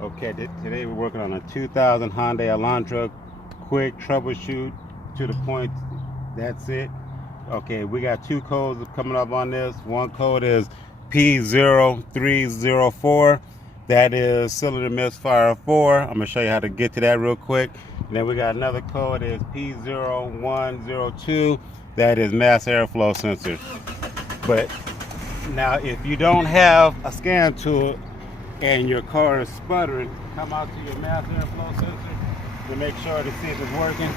Okay, today we're working on a 2000 Hyundai Elantra. Quick troubleshoot to the point. That's it. Okay, we got two codes coming up on this. One code is P0304. That is cylinder misfire 4. I'm gonna show you how to get to that real quick. And then we got another code is P0102. That is mass airflow sensor. But now, if you don't have a scan tool and your car is sputtering, come out to your mass airflow sensor to make sure to see if it's working.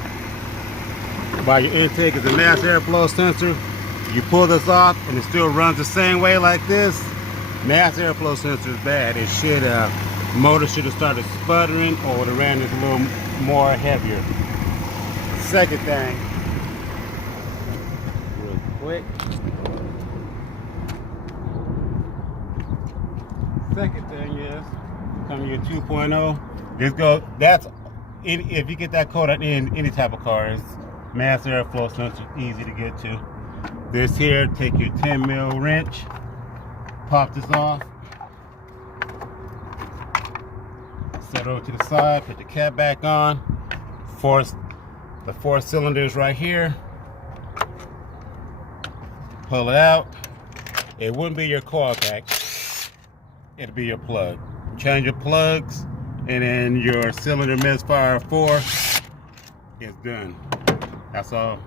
While your intake is a mass airflow sensor, you pull this off and it still runs the same way like this. Mass airflow sensor is bad. It should, motor should have started sputtering, or would have ran this a little more heavier. Second thing, real quick. Second thing is, come your 2.0. That's if you get that code on any type of car, it's mass airflow sensor, easy to get to. This here, take your 10 mil wrench, pop this off, set it over to the side, put the cap back on, force the 4 cylinders right here, pull it out. It wouldn't be your coil pack, it'll be your plug. Change your plugs, and then your cylinder misfire 4 is done. That's all.